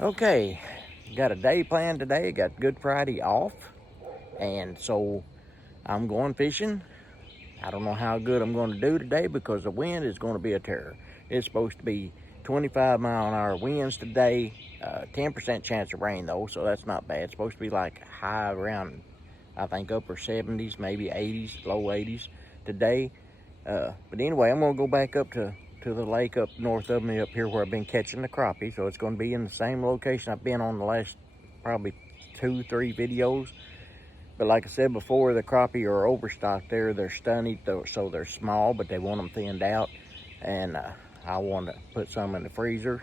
Okay, got a day planned today. Got Good Friday off, and so I'm going fishing. I don't know how good I'm going to do today because the wind is going to be a terror. It's supposed to be 25-mile-an-hour winds today. 10% chance of rain though, so that's not bad. It's supposed to be like high around, I think, upper 70s, maybe 80s, low 80s today. But anyway, I'm going to go back up to the lake up north of me up here where I've been catching the crappie. So it's going to be in the same location I've been on the last probably 2-3 videos. But like I said before, the crappie are overstocked there. They're stunted, so they're small, but they want them thinned out. And I want to put some in the freezer.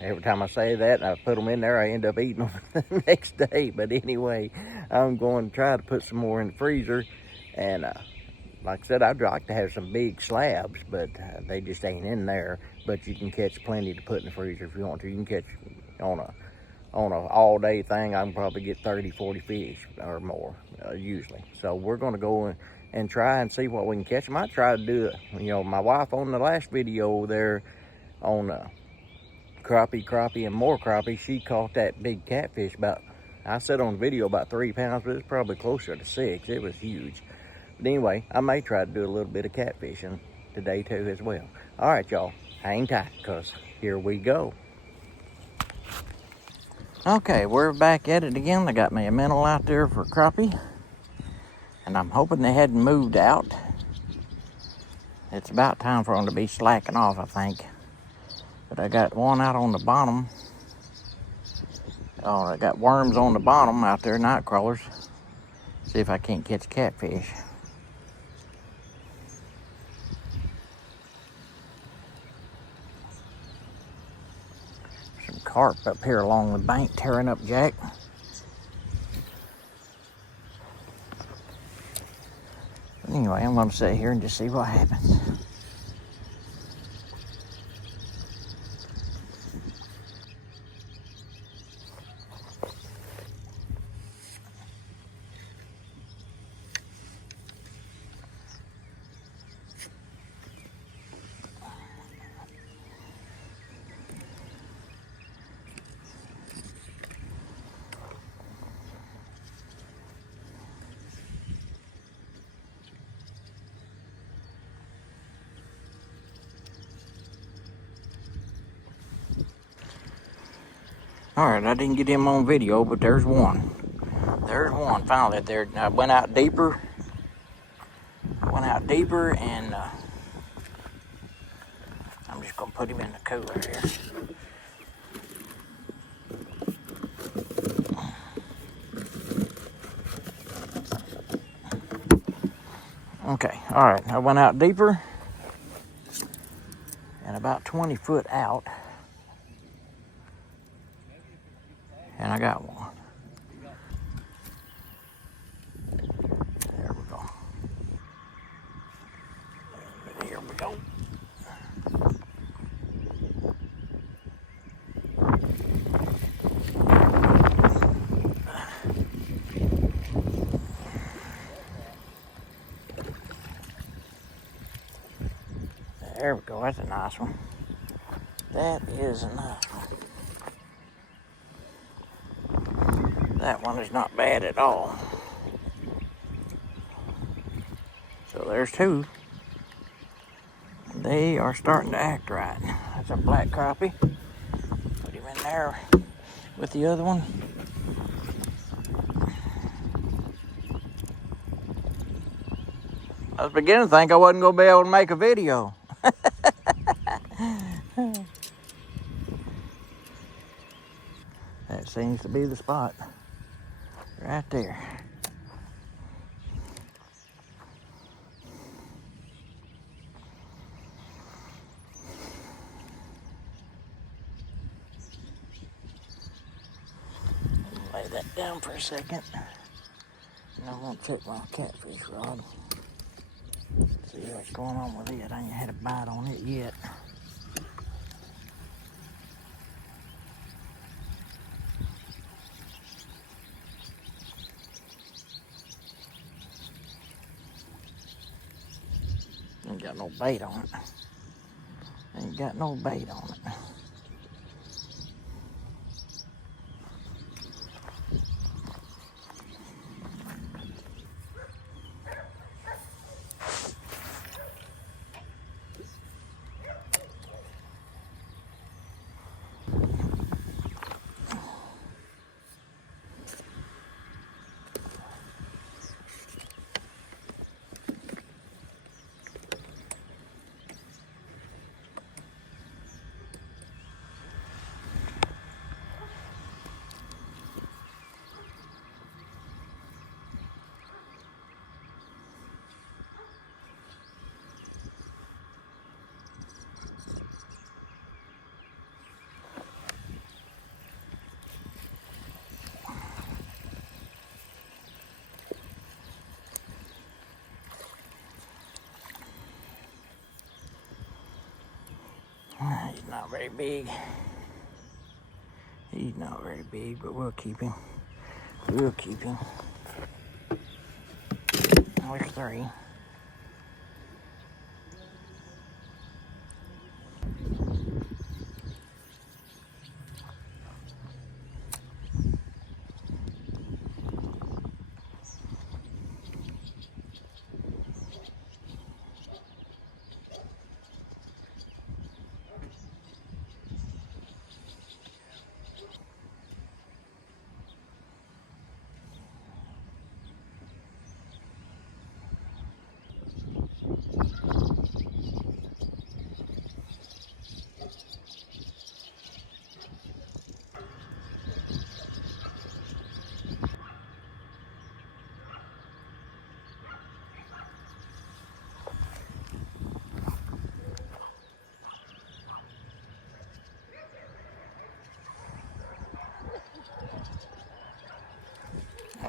Every time I say that, I put them in there, I end up eating them the next day. But anyway, I'm going to try to put some more in the freezer. And like I said, I'd like to have some big slabs, but they just ain't in there. But you can catch plenty to put in the freezer if you want to. You can catch on a all-day thing. I can probably get 30-40 fish or more usually. So we're going to go and try and see what we can catch. I might try to do it. You know, my wife on the last video there on crappie and more crappie, she caught that big catfish about, I said on the video about 3 pounds, but it's probably closer to 6. It was huge. But anyway, I may try to do a little bit of catfishing today too as well. All right, y'all, hang tight, because here we go. Okay, we're back at it again. I got me a minnow out there for crappie, and I'm hoping they hadn't moved out. It's about time for them to be slacking off, I think. But I got one out on the bottom. Oh, I got worms on the bottom out there, night crawlers. See if I can't catch catfish. Some carp up here along the bank tearing up jack. But anyway, I'm going to sit here and just see what happens. Alright, I didn't get him on video, but there's one. There's one, finally. There, I went out deeper. And I'm just going to put him in the cooler here. Okay, alright, I went out deeper and about 20 foot out. And I got one. There we go. Here we go. There we go, that's a nice one. That is a nice one. That one is not bad at all. So there's two. They are starting to act right. That's a black crappie. Put him in there with the other one. I was beginning to think I wasn't going to be able to make a video. That seems to be the spot. Right there. Lay that down for a second. And I won't check my catfish rod. See what's going on with it. I ain't had a bite on it yet. Ain't got no bait on it. Ain't got no bait on it. not very big. He's not very big, but we'll keep him. We'll keep him. There's 3.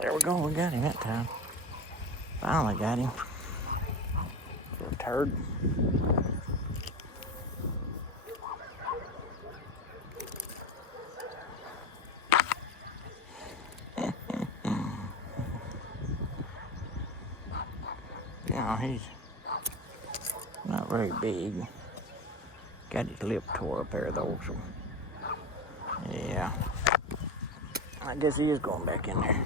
There we go, we got him that time. Finally got him. Little turd. Yeah, he's not very big. Got his lip tore up there though, so yeah. I guess he is going back in there,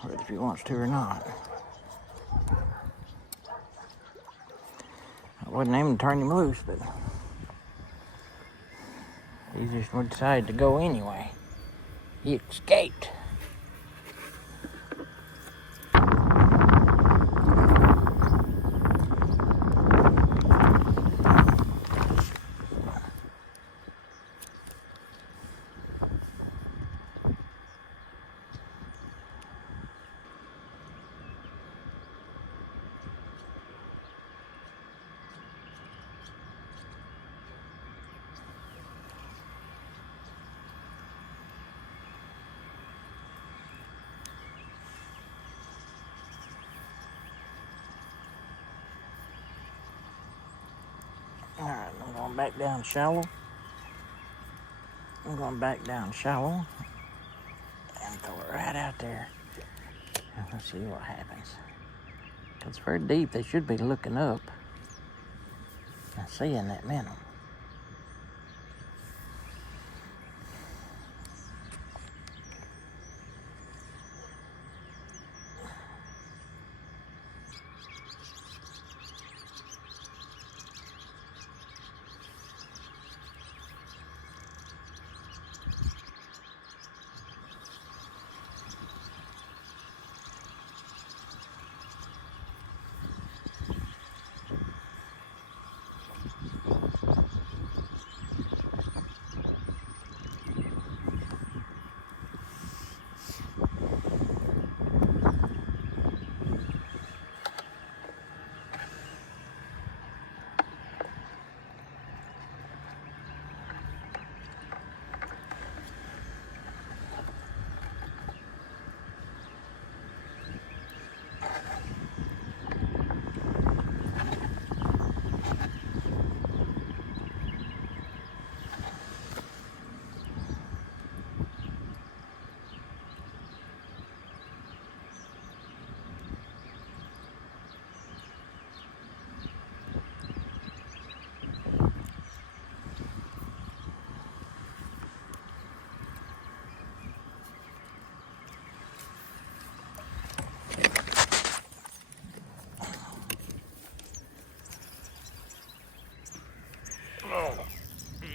whether if he wants to or not. I wasn't aiming to turn him loose, but he just decided to go anyway. He escaped. Alright, I'm going back down shallow. I'm going back down shallow and throw it right out there. And let's see what happens. It's very deep. They should be looking up and seeing that minnow.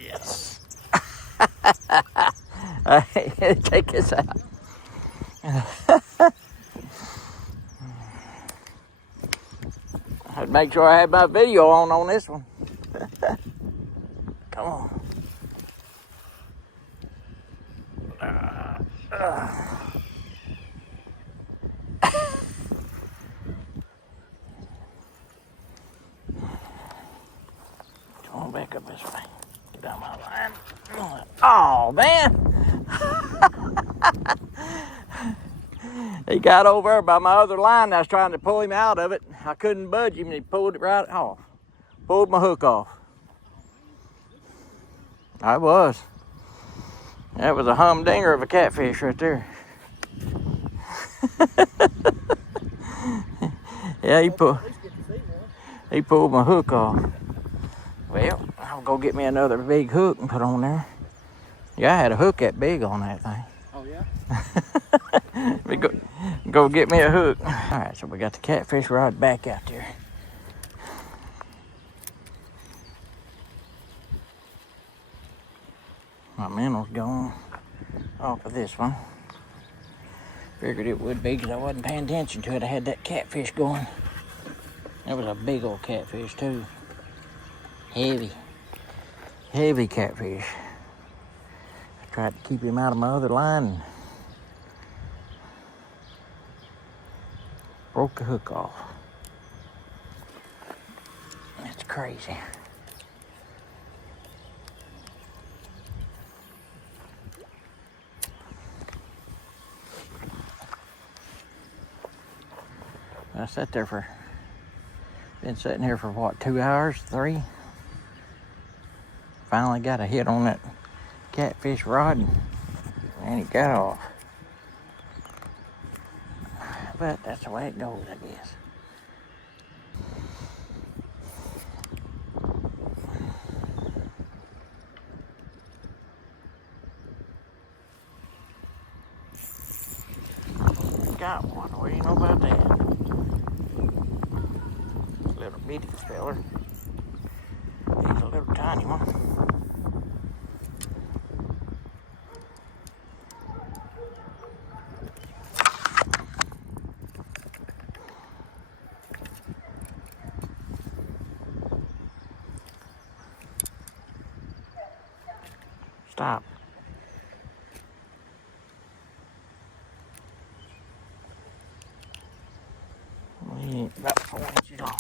Yes. Take this out. I'd make sure I had my video on this one. Come on. Come on back up this way. Get down my line. Oh, man. He got over there by my other line. I was trying to pull him out of it. I couldn't budge him, and he pulled it right off. Pulled my hook off. I was. That was a humdinger of a catfish right there. Yeah, he pulled my hook off. Well, I'll go get me another big hook and put on there. Yeah, I had a hook that big on that thing. Oh, yeah? Go get me a hook. All right, so we got the catfish rod back out there. My minnow's gone off of this one. Figured it would be because I wasn't paying attention to it. I had that catfish going. That was a big old catfish too. Heavy catfish. I tried to keep him out of my other line and broke the hook off. That's crazy. I sat there been sitting here for what, 2 hours, 3? Finally got a hit on that catfish rod and he got off. But that's the way it goes, I guess. Got one. What do you know about that? Little bitty feller. He's a little tiny one. Stop. He ain't about 4 inches long.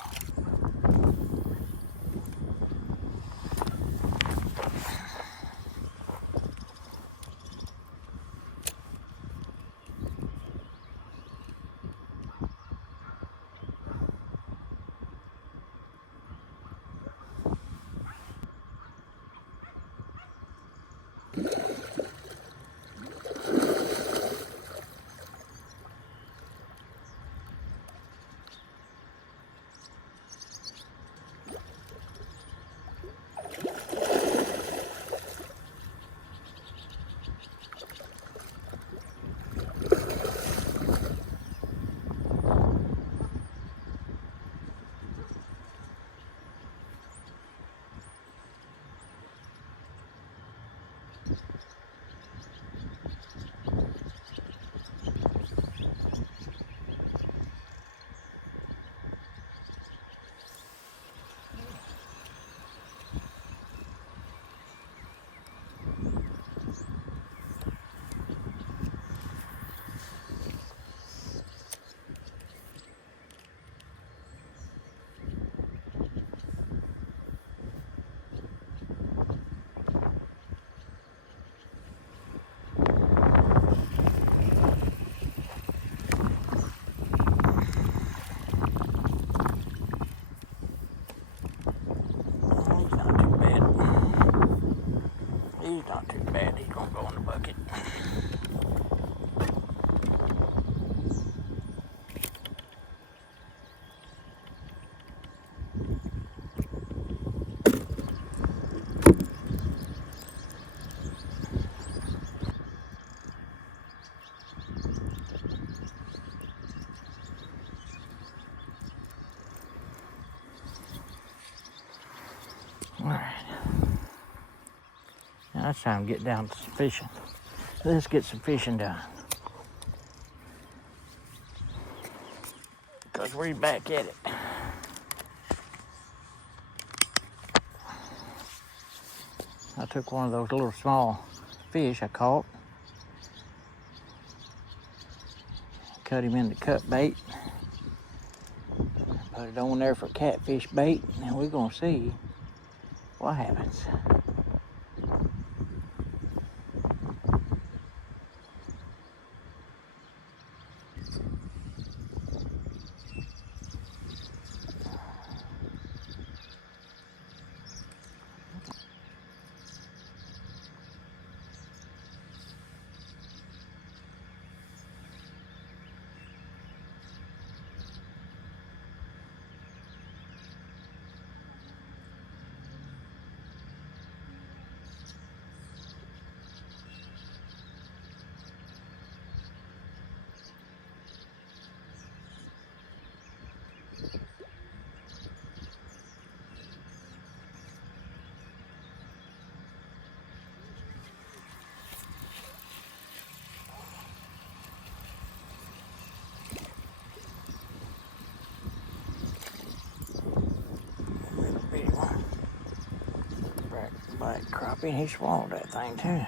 He's not too bad. He's gonna go in the bucket. All right. Now it's time to get down to some fishing. Let's get some fishing done. Because we're back at it. I took one of those little small fish I caught. Cut him into cut bait. Put it on there for catfish bait. And we're going to see what happens. black crappie. He swallowed that thing too.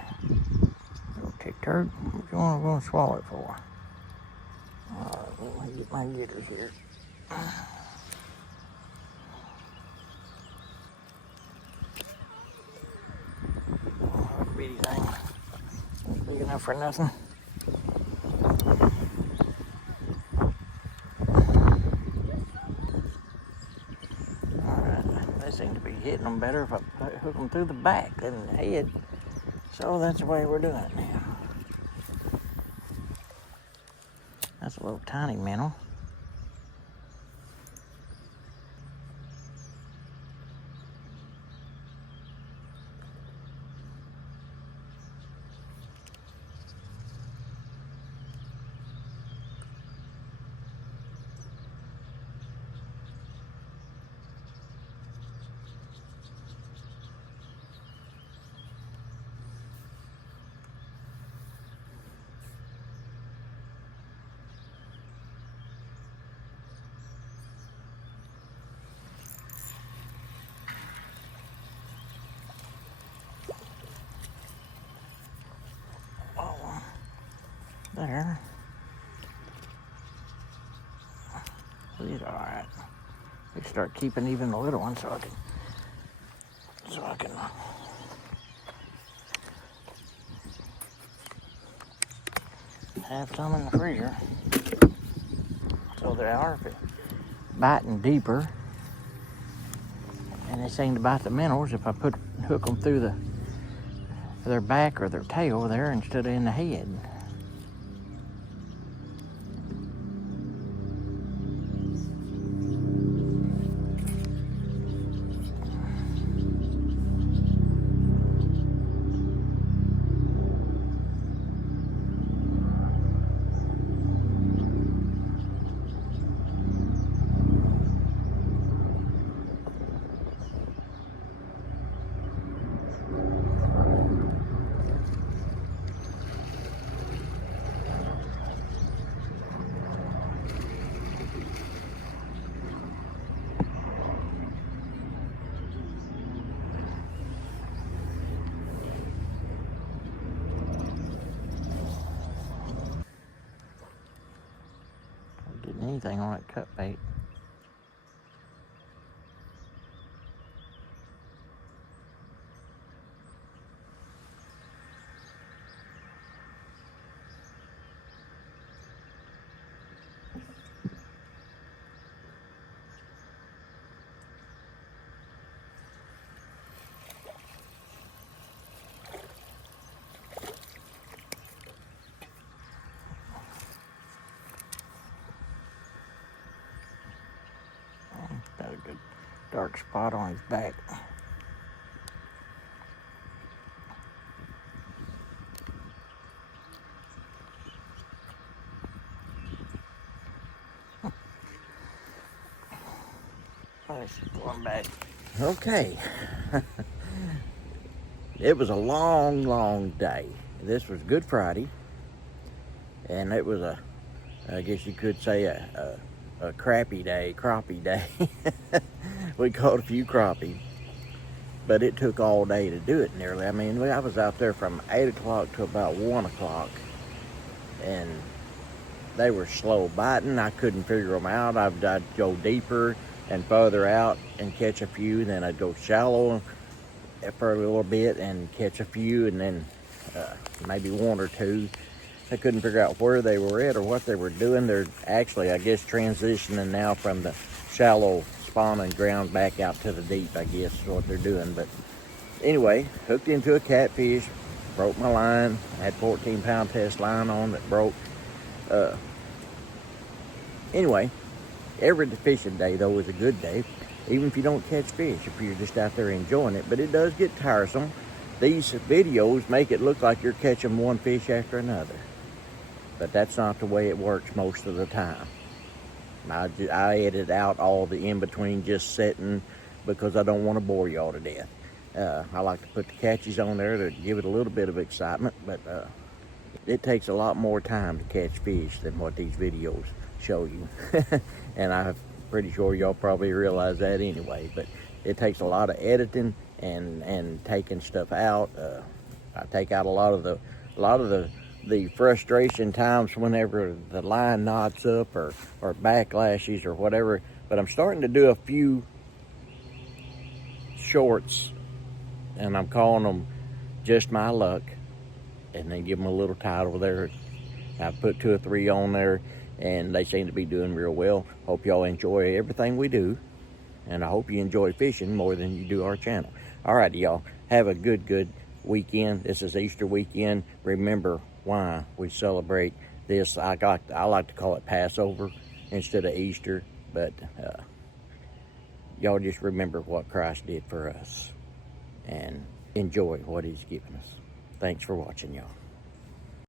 Little tick turd. What you want to swallow it for? Alright, let me get my getters here. Oh, bitty thing. Big enough for nothing. Alright, they seem to be hitting them better if I hook them through the back than the head. So that's the way we're doing it now. That's a little tiny minnow. There. He's alright. We start keeping even the little ones so I can have some in the freezer. So they are biting deeper. And they seem to bite the minnows if I hook them through their back or their tail there instead of in the head. Getting anything on that cut bait. Got a good dark spot on his back. Let's go on back. Okay. It was a long day. This was Good Friday, and it was I guess you could say a crappie day. We caught a few crappie, but it took all day to do it nearly. I mean, I was out there from 8 o'clock to about 1 o'clock, and they were slow biting. I couldn't figure them out. I'd go deeper and further out and catch a few, then I'd go shallow for a little bit and catch a few, and then maybe one or two. I couldn't figure out where they were at or what they were doing. They're actually, I guess, transitioning now from the shallow spawning ground back out to the deep, I guess is what they're doing. But anyway, hooked into a catfish, broke my line. I had 14-pound test line on that broke. Anyway, every fishing day, though, is a good day, even if you don't catch fish, if you're just out there enjoying it. But it does get tiresome. These videos make it look like you're catching one fish after another. But that's not the way it works most of the time. I edit out all the in-between just setting because I don't want to bore y'all to death. I like to put the catches on there to give it a little bit of excitement, but it takes a lot more time to catch fish than what these videos show you. And I'm pretty sure y'all probably realize that anyway, but it takes a lot of editing and taking stuff out. I take out a lot of the frustration times whenever the line knots up or backlashes or whatever. But I'm starting to do a few shorts, and I'm calling them Just My Luck, and then give them a little title there. I put 2 or 3 on there, and they seem to be doing real well. Hope y'all enjoy everything we do, and I hope you enjoy fishing more than you do our channel. All right, y'all, have a good weekend. This is Easter weekend. Remember why we celebrate this. I like to call it Passover instead of Easter, but y'all just remember what Christ did for us and enjoy what he's given us. Thanks for watching, y'all.